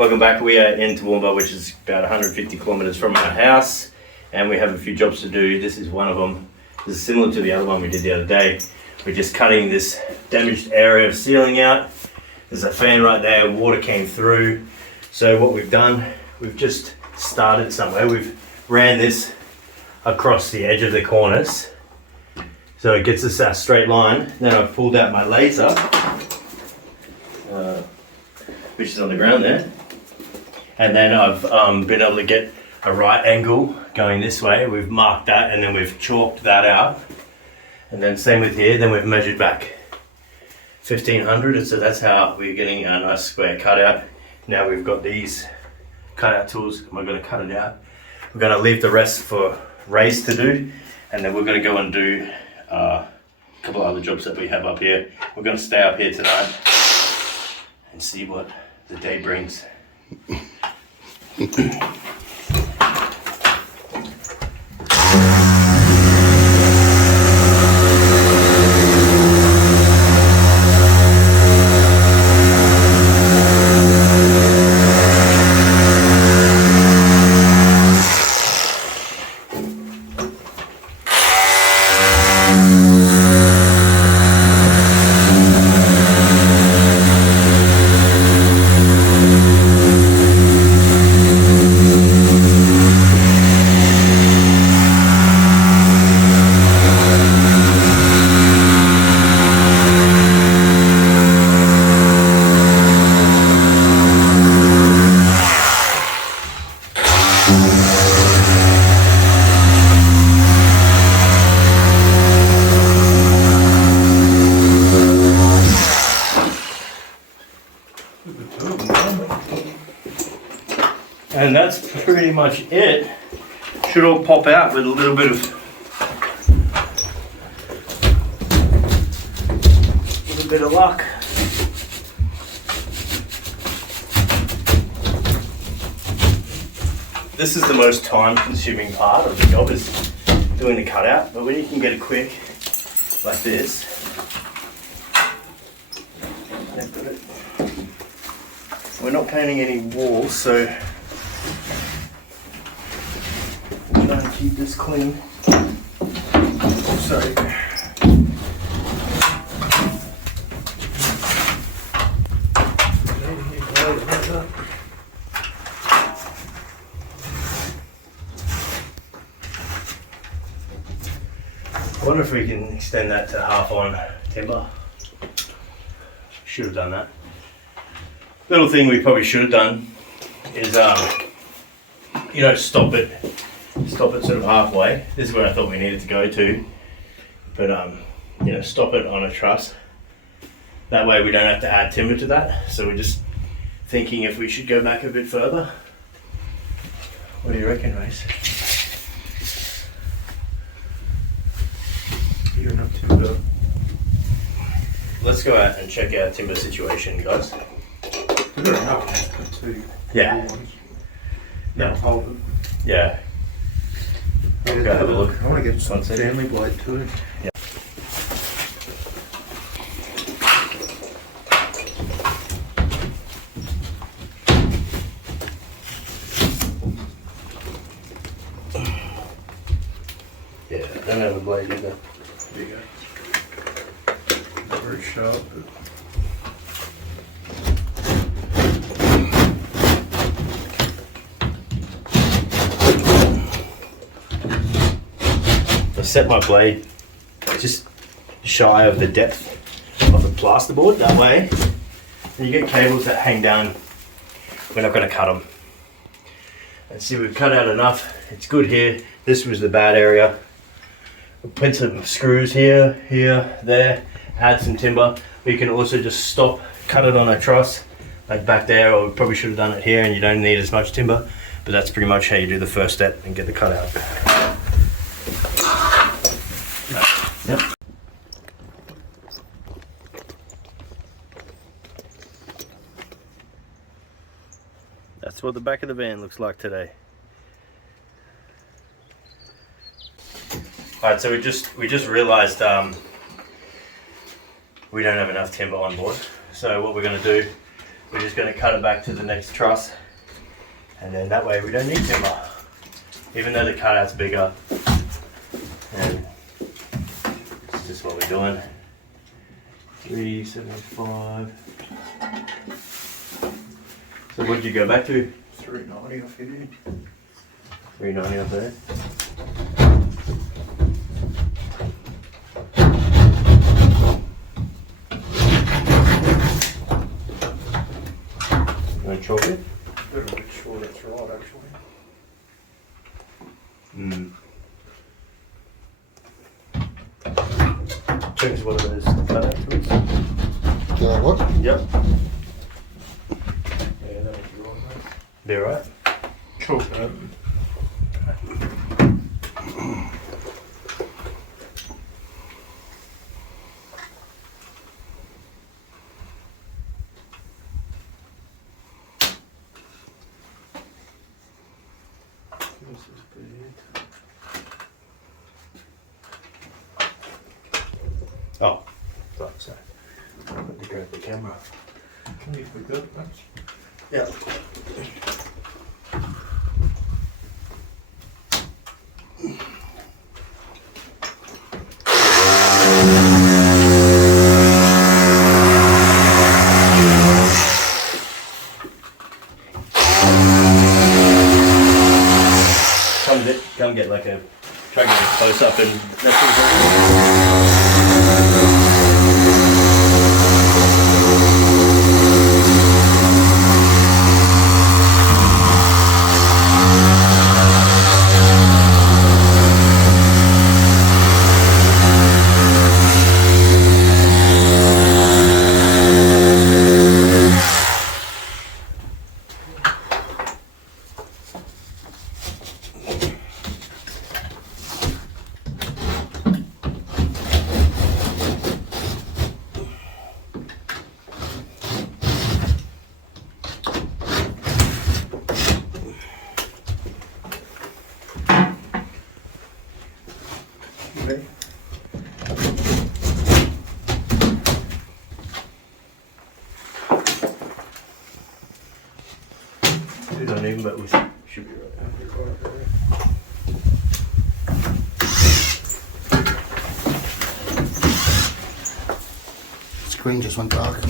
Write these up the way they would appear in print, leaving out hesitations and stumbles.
Welcome back. We are in Toowoomba, which is about 150 kilometers from our house, and we have a few jobs to do. This is one of them. This is similar to the other one we did the other day. We're just cutting this damaged area of ceiling out. There's a fan right there, water came through. So what we've done, we've just started somewhere. We've ran this across the edge of the corners, so it gets us that straight line. Then I've pulled out my laser, which is on the ground there. And then I've been able to get a right angle going this way. We've marked that and then we've chalked that out. And then same with here, then we've measured back 1500, so that's how we're getting a nice square cutout. Now we've got these cutout tools and we're gonna cut it out. We're gonna leave the rest for Ray's to do, and then we're gonna go and do a couple of other jobs that we have up here. We're gonna stay up here tonight and see what the day brings. And that's pretty much it. Should all pop out with a little bit of luck. This is the most time-consuming part of the job, is doing the cutout. But when you can get it quick, like this, we're not painting any walls, so we're trying to keep this clean. So I wonder if we can extend that to half on timber. Should have done that. Little thing we probably should have done is, stop it sort of halfway. This is where I thought we needed to go to, but stop it on a truss. That way we don't have to add timber to that. So we're just thinking if we should go back a bit further. What do you reckon, Race? You're enough timber. Let's go out and check our timber situation, guys. We've got enough for two. Yeah. No, hold it. Yeah. Go have a look. I want to get some family blade too. Yeah. Yeah, I don't have a blade either. There you go. Not very sharp, but I set my blade just shy of the depth of the plasterboard, that way. And you get cables that hang down, we're not going to cut them. And see, we've cut out enough, it's good here. This was the bad area. We'll put some screws here, there, add some timber. We can also just cut it on a truss, like back there, or we probably should have done it here, and you don't need as much timber. But that's pretty much how you do the first step and get the cutout. Yep. That's what the back of the van looks like today. All right, so we just realized we don't have enough timber on board. So what we're going to do, we're just going to cut it back to the next truss, and then that way we don't need timber, even though the cutout's bigger. And it's just what we're doing. 375. So what did you go back to? 390 off here. 390 up there. You want to chalk it? A little bit sure that's right, actually. Choose one of those cutouts, please. Yeah, what? Yep. Yeah, that would be right, mate. Be alright. Cool. This is big. Oh, fuck, sorry. Let me grab the camera. Can you pick that? That's Yeah. Come get like a, try to get a close up and okay. we don't even, but we should be right. That'd be right there. Screen just went dark.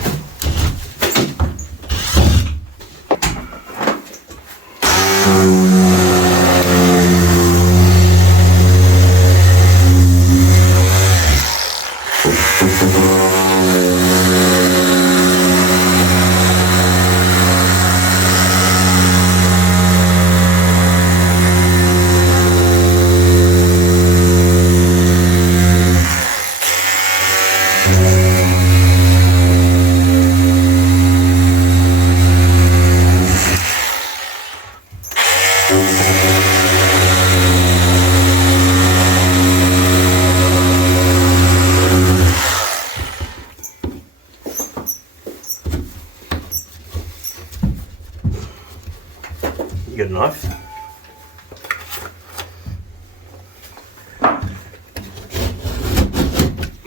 You got a knife?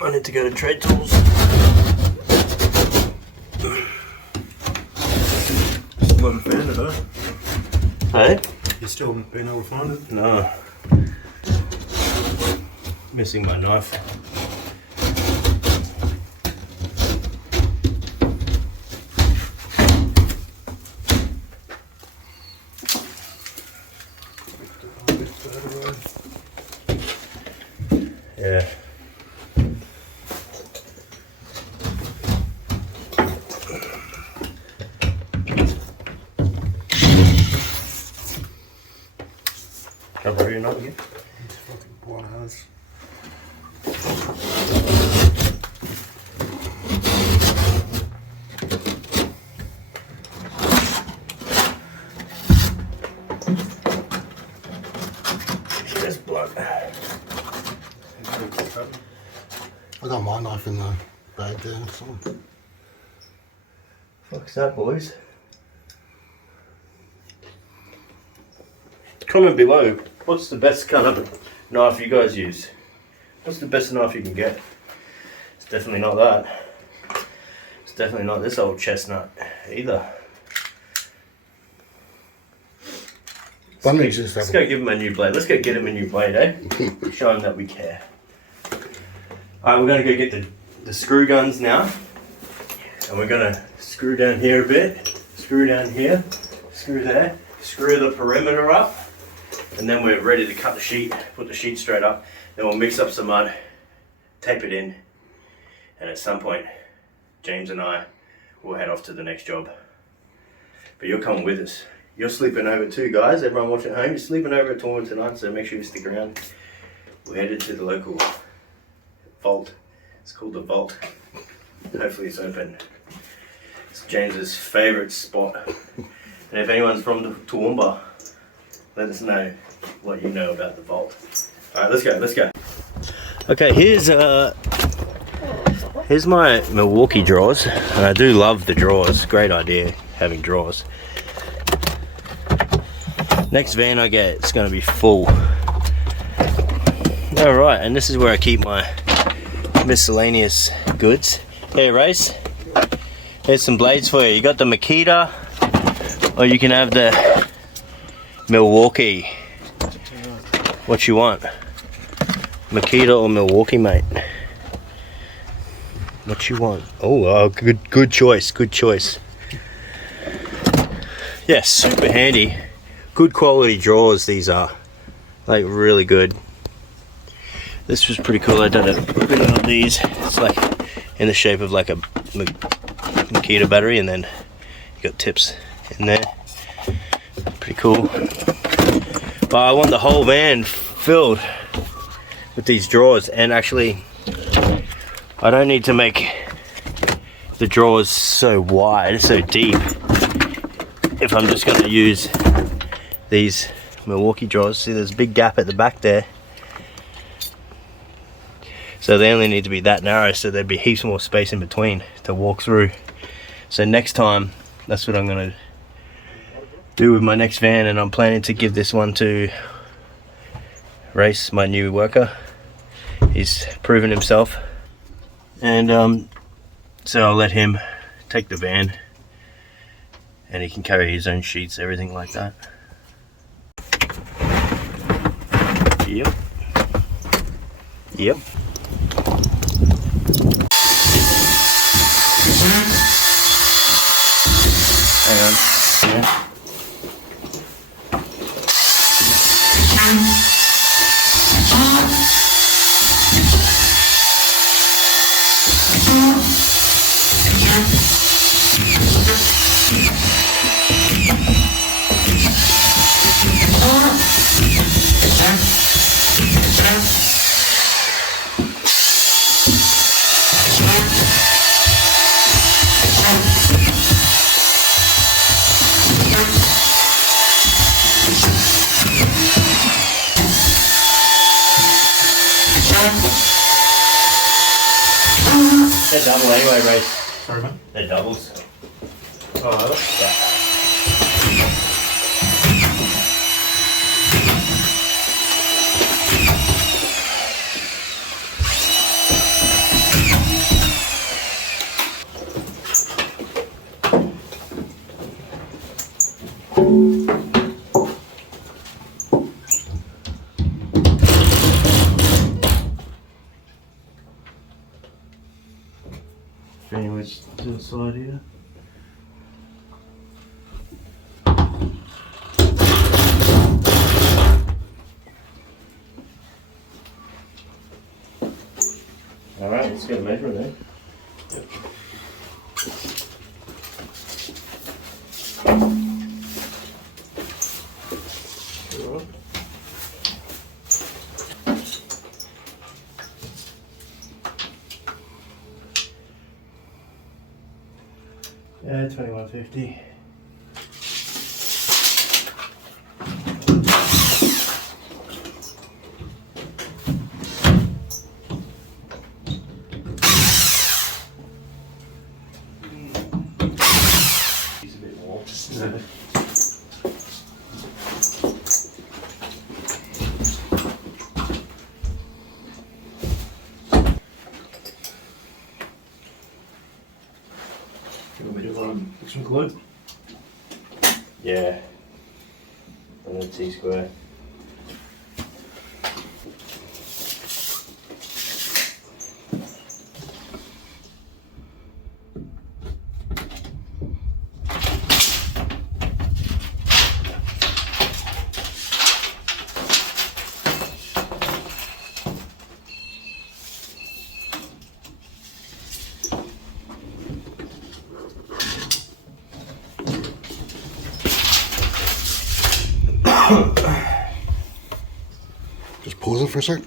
I need to go to trade tools. Still haven't found it, huh? Hey? You still haven't been able to find it? No. Missing my knife. A bit further away. Yeah. Can I borrow your knife again? It's fucking bananas. There's blood. I got my knife in the bag there. So. Fuck's that, boys? Comment below. What's the best kind of knife you guys use? What's the best knife you can get? It's definitely not that. It's It's definitely not this old chestnut either. Bunny's just Let's go give him a new blade. Let's go get him a new blade, eh? Show him that we care. Alright, we're going to go get the screw guns now. And we're going to screw down here a bit. Screw down here. Screw there. Screw the perimeter up. And then we're ready to cut the sheet. Put the sheet straight up. Then we'll mix up some mud. Tape it in. And at some point, James and I will head off to the next job. But you're coming with us. You're sleeping over too, guys. Everyone watching at home, you're sleeping over at Torrent tonight, so make sure you stick around. We're headed to the local vault. It's called the Vault. Hopefully it's open. It's James's favourite spot. And if anyone's from Toowoomba, let us know what you know about the Vault. Alright, let's go. Okay, here's my Milwaukee drawers. And I do love the drawers. Great idea having drawers. Next van I get, it's going to be full. Alright, and this is where I keep my miscellaneous goods. Hey Race, here's some blades for you. You got the Makita, or you can have the Milwaukee. What you want? Makita or Milwaukee, mate? What you want? Oh, good choice, good choice. Yeah, super handy. Good quality drawers these are, like really good. This was pretty cool. I did a bit of these. It's like in the shape of like a Makita battery, and then you got tips in there. Pretty cool. But I want the whole van filled with these drawers, and actually I don't need to make the drawers so wide, so deep, if I'm just going to use these Milwaukee drawers. See, there's a big gap at the back there, so they only need to be that narrow, so there'd be heaps more space in between to walk through. So next time, that's what I'm going to do with my next van, and I'm planning to give this one to Race, my new worker. He's proven himself, and so I'll let him take the van, and he can carry his own sheets, everything like that. Yep. Hang on. Yeah. They're double anyway, Ray. Sorry, mate. They're doubles. Oh, Anyways, to the side here. Alright, let's get a measurement then. Yep. Yeah, 2150. He's a bit more. No. Some glue. Yeah. And then T-square. Just pause it for a sec.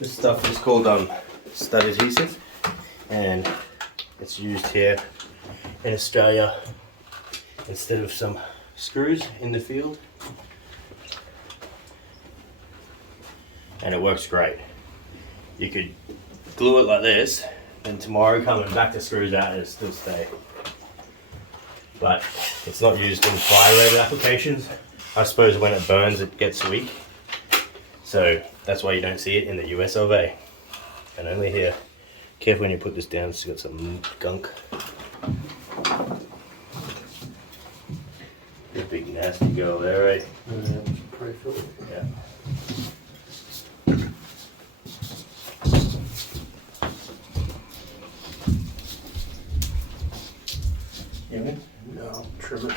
This stuff is called stud adhesive, and it's used here in Australia instead of some screws in the field, and it works great. You could glue it like this, and tomorrow coming back the screws out and it still stay. But it's not used in fire-rated applications. I suppose when it burns it gets weak, so that's why you don't see it in the US of A, and only here. Careful when you put this down, it's got some gunk. A big nasty girl there, right? Yeah. Yeah. No, I'll trim it.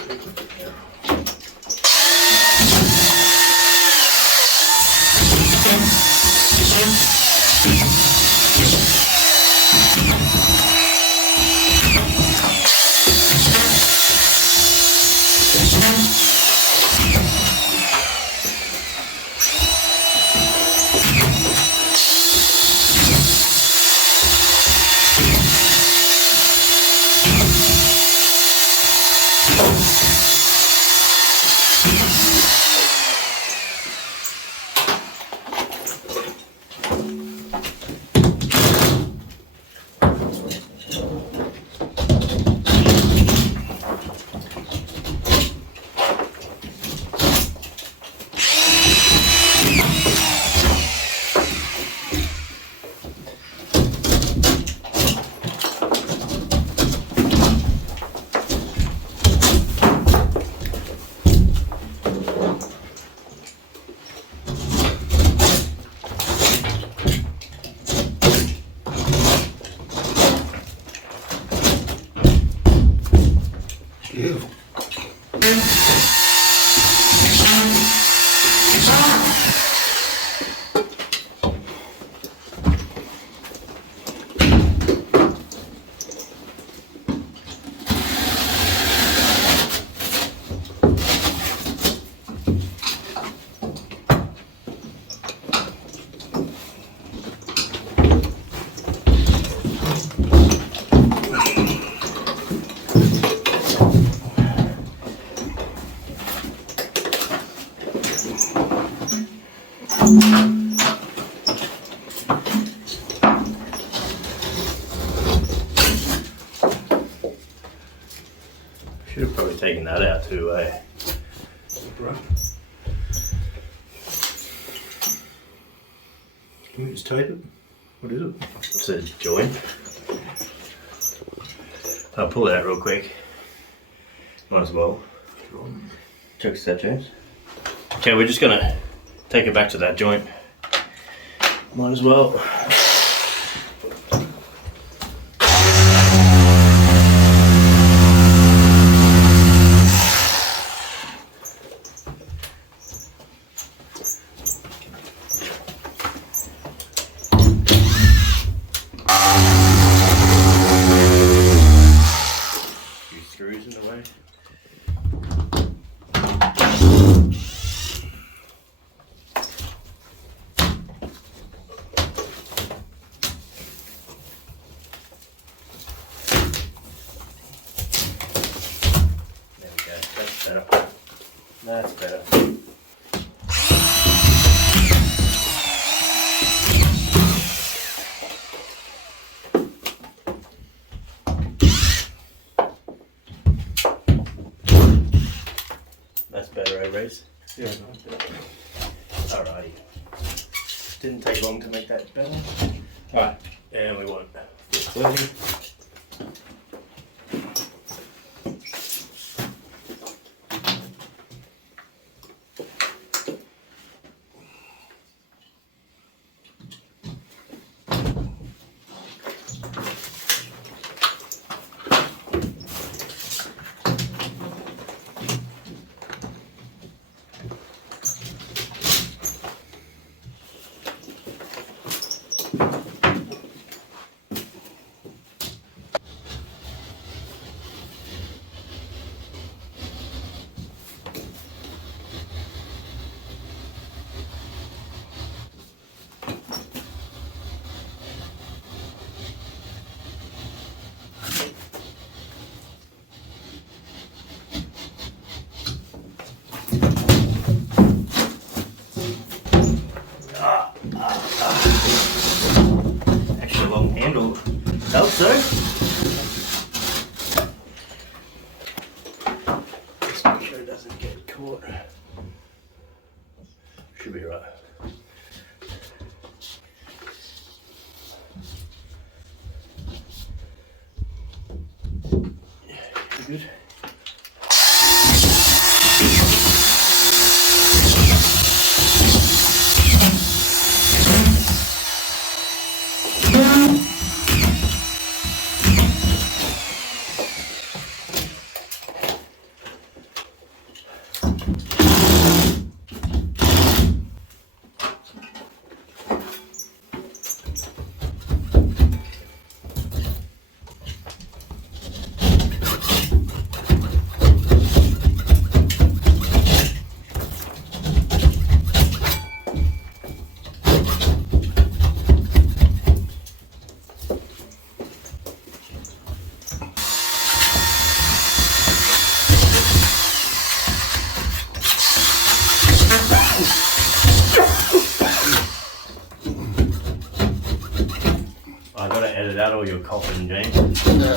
Beautiful. Should have probably taken that out too, eh? Can we just tape it? What is it? It's a joint. I'll pull it out real quick. Might as well. Check that, James. Okay, we're just gonna take it back to that joint. Might as well. Few screws in the way. There we go, that's better. That's better. okay, Reese? Yeah. Alrighty. Didn't take long to make that better. Alright, and we want 30. Extra long handle helps though. Just make sure it doesn't get caught. Should be right. Yeah, good. I gotta edit out all your coughing, James. Yeah.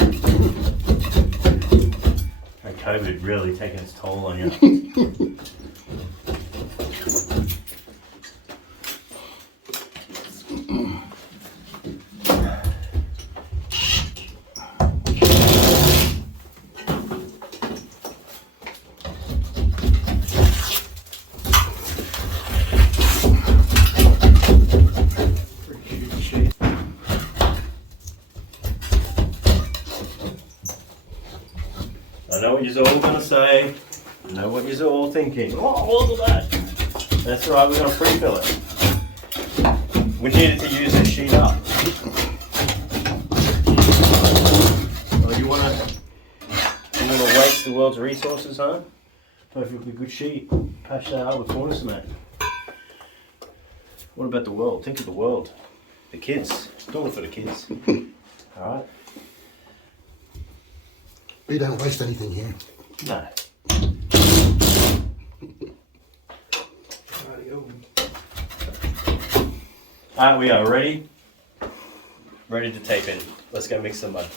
That COVID really taking its toll on you. I know what you're all gonna say. I know what you're all thinking. Oh, look at that. That's right, we're gonna pre-fill it. We needed to use this sheet up. Well, you wanna waste the world's resources, huh? Perfectly good sheet. Patch that up with corner cement. What about the world? Think of the world. The kids. Doing it for the kids. Alright? We don't waste anything here. No. Alright, we are ready. Ready to tape in. Let's go mix some mud.